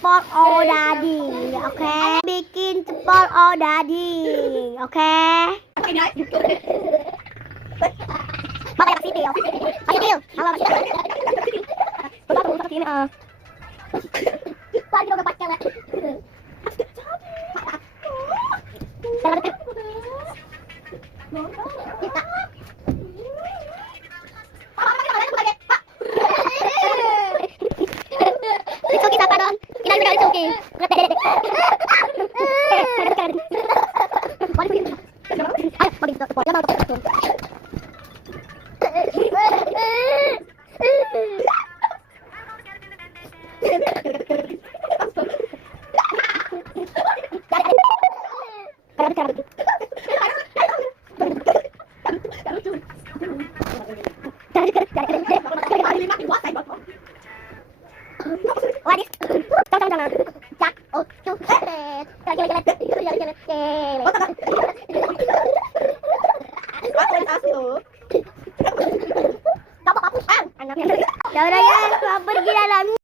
support all daddy, okay? Bikin support all daddy, okay? Bakit ang city, okay? Pakitil! Halo, pakitil! Bapak ko sa kini, Pagi ko kapag kala. Kita. It's okay, tapa doon. Kinain mo it's okay. Ay, mag-ito. Yan ako ito. Daw na yan, pergi dalam